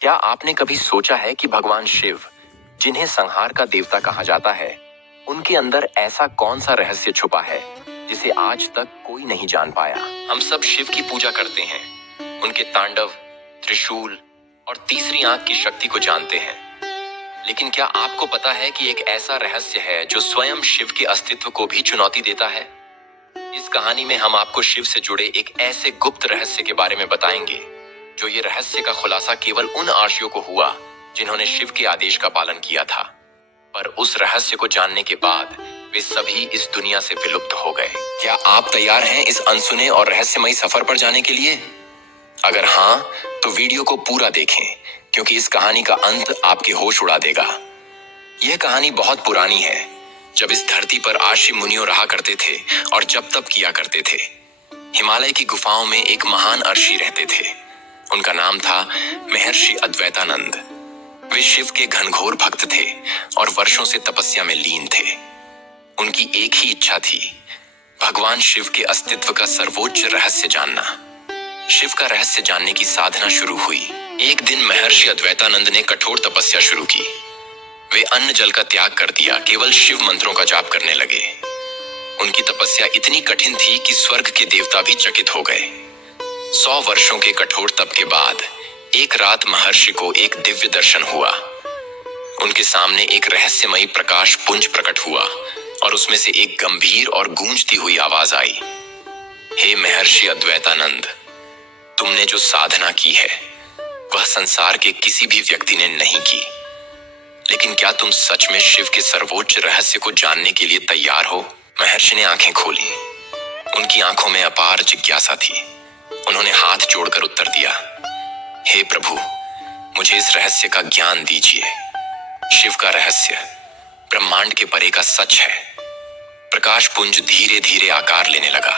क्या आपने कभी सोचा है कि भगवान शिव, जिन्हें संहार का देवता कहा जाता है, उनके अंदर ऐसा कौन सा रहस्य छुपा है जिसे आज तक कोई नहीं जान पाया? हम सब शिव की पूजा करते हैं, उनके तांडव, त्रिशूल और तीसरी आंख की शक्ति को जानते हैं। लेकिन क्या आपको पता है कि एक ऐसा रहस्य है जो स्वयं शिव के अस्तित्व को भी चुनौती देता है? इस कहानी में हम आपको शिव से जुड़े एक ऐसे गुप्त रहस्य के बारे में बताएंगे जो ये रहस्य का खुलासा केवल उन आर्षियों को हुआ जिन्होंने शिव के आदेश का पालन किया था। पर उस रहस्य को जानने के बाद वे सभी इस दुनिया से विलुप्त हो गए। क्या आप तैयार हैं इस अनसुने और रहस्यमयी सफर पर जाने के लिए? अगर हाँ, तो वीडियो को पूरा देखें, क्योंकि इस कहानी का अंत आपके होश उड़ा देगा। यह कहानी बहुत पुरानी है, जब इस धरती पर आर्षि मुनियों रहा करते थे और जब तप किया करते थे। हिमालय की गुफाओं में एक महान अर्षि रहते थे। उनका नाम था महर्षि अद्वैतानंद। वे शिव के घनघोर भक्त थे और वर्षों से तपस्या में लीन थे। उनकी एक ही इच्छा थी, भगवान शिव के अस्तित्व का सर्वोच्च रहस्य जानना। शिव का रहस्य जानने की साधना शुरू हुई। एक दिन महर्षि अद्वैतानंद ने कठोर तपस्या शुरू की। वे अन्न जल का त्याग कर दिया, केवल शिव मंत्रों का जाप करने लगे। उनकी तपस्या इतनी कठिन थी कि स्वर्ग के देवता भी चकित हो गए। 100 वर्षों के कठोर तप के बाद एक रात महर्षि को एक दिव्य दर्शन हुआ। उनके सामने एक रहस्यमयी प्रकाश पुंज प्रकट हुआ और उसमें से एक गंभीर और गूंजती हुई आवाज आई। हे महर्षि अद्वैतानंद, तुमने जो साधना की है वह संसार के किसी भी व्यक्ति ने नहीं की। लेकिन क्या तुम सच में शिव के सर्वोच्च रहस्य को जानने के लिए तैयार हो? महर्षि ने आंखें खोली। उनकी आंखों में अपार जिज्ञासा थी। उन्होंने हाथ जोड़कर उत्तर दिया, हे प्रभु, मुझे इस रहस्य का ज्ञान दीजिए। शिव का रहस्य ब्रह्मांड के परे का सच है। प्रकाश पुंज धीरे धीरे आकार लेने लगा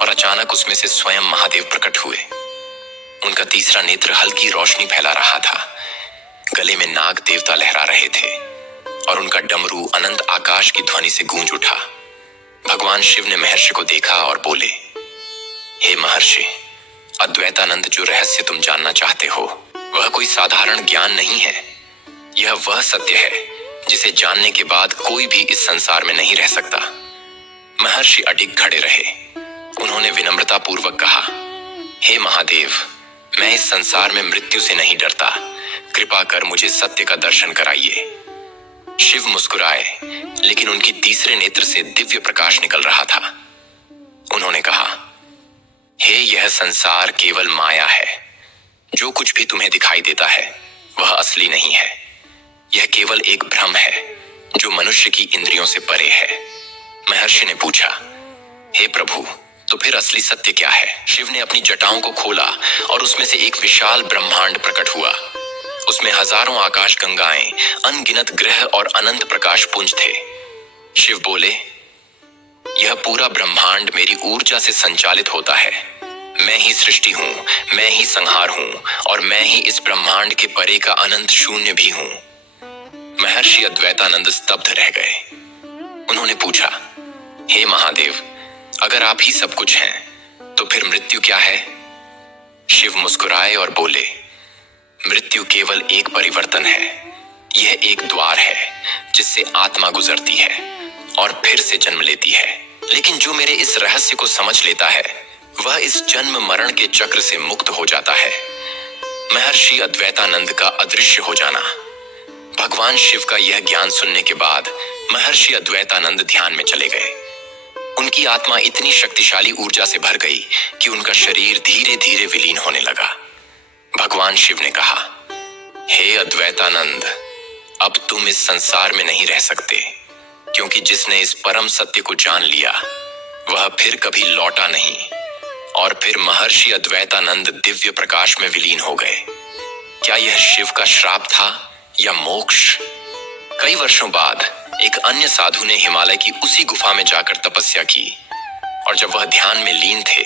और अचानक उसमें से स्वयं महादेव प्रकट हुए। उनका तीसरा नेत्र हल्की रोशनी फैला रहा था। गले में नाग देवता लहरा रहे थे और उनका डमरू अनंत आकाश की ध्वनि से गूंज उठा। भगवान शिव ने महर्षि को देखा और बोले, हे महर्षि अद्वैतानंद, जो रहस्य तुम जानना चाहते हो वह कोई साधारण ज्ञान नहीं है। यह वह सत्य है जिसे जानने के बाद कोई भी इस संसार में नहीं रह सकता। महर्षि अडिग खड़े रहे। उन्होंने विनम्रता पूर्वक कहा, हे महादेव, मैं इस संसार में मृत्यु से नहीं डरता। कृपा कर मुझे सत्य का दर्शन कराइए। शिव मुस्कुराए, लेकिन उनकी तीसरे नेत्र से दिव्य प्रकाश निकल रहा था। उन्होंने कहा, हे, यह संसार केवल माया है। जो कुछ भी तुम्हें दिखाई देता है वह असली नहीं है। यह केवल एक भ्रम है जो मनुष्य की इंद्रियों से परे है। महर्षि ने पूछा, हे प्रभु, तो फिर असली सत्य क्या है? शिव ने अपनी जटाओं को खोला और उसमें से एक विशाल ब्रह्मांड प्रकट हुआ। उसमें हजारों आकाश गंगाएं, अनगिनत ग्रह और अनंत प्रकाश पुंज थे। शिव बोले, यह पूरा ब्रह्मांड मेरी ऊर्जा से संचालित होता है। मैं ही सृष्टि हूं, मैं ही संहार हूं और मैं ही इस ब्रह्मांड के परे का अनंत शून्य भी हूं। महर्षि अद्वैतानंद स्तब्ध रह गए। उन्होंने पूछा, हे महादेव, अगर आप ही सब कुछ हैं तो फिर मृत्यु क्या है? शिव मुस्कुराए और बोले, मृत्यु केवल एक परिवर्तन है। यह एक द्वार है जिससे आत्मा गुजरती है और फिर से जन्म लेती है। लेकिन जो मेरे इस रहस्य को समझ लेता है वह इस जन्म मरण के चक्र से मुक्त हो जाता है। महर्षि अद्वैतानंद का अदृश्य हो जाना। भगवान शिव का यह ज्ञान सुनने के बाद महर्षि अद्वैतानंद ध्यान में चले गए। उनकी आत्मा इतनी शक्तिशाली ऊर्जा से भर गई कि उनका शरीर धीरे धीरे विलीन होने लगा। भगवान शिव ने कहा, हे अद्वैतानंद, अब तुम इस संसार में नहीं रह सकते, क्योंकि जिसने इस परम सत्य को जान लिया वह फिर कभी लौटा नहीं। और फिर महर्षि अद्वैतानंद दिव्य प्रकाश में विलीन हो गए। क्या यह शिव का श्राप था या मोक्ष? कई वर्षों बाद एक अन्य साधु ने हिमालय की उसी गुफा में जाकर तपस्या की और जब वह ध्यान में लीन थे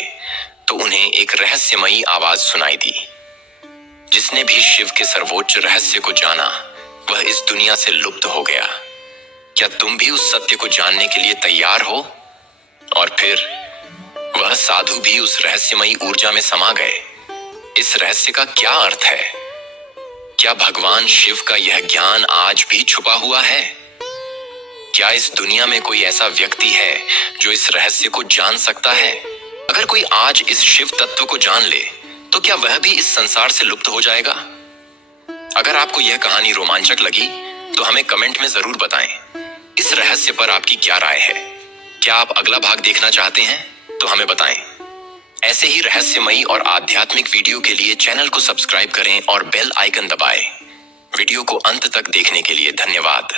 तो उन्हें एक रहस्यमयी आवाज सुनाई दी। जिसने भी शिव के सर्वोच्च रहस्य को जाना वह इस दुनिया से लुप्त हो गया। क्या तुम भी उस सत्य को जानने के लिए तैयार हो? और फिर वह साधु भी उस रहस्यमयी ऊर्जा में समा गए। इस रहस्य का क्या अर्थ है? क्या भगवान शिव का यह ज्ञान आज भी छुपा हुआ है? क्या इस दुनिया में कोई ऐसा व्यक्ति है जो इस रहस्य को जान सकता है? अगर कोई आज इस शिव तत्व को जान ले तो क्या वह भी इस संसार से लुप्त हो जाएगा? अगर आपको यह कहानी रोमांचक लगी तो हमें कमेंट में जरूर बताएं। इस रहस्य पर आपकी क्या राय है? क्या आप अगला भाग देखना चाहते हैं? तो हमें बताएं। ऐसे ही रहस्यमयी और आध्यात्मिक वीडियो के लिए चैनल को सब्सक्राइब करें और बेल आइकन दबाएं। वीडियो को अंत तक देखने के लिए धन्यवाद।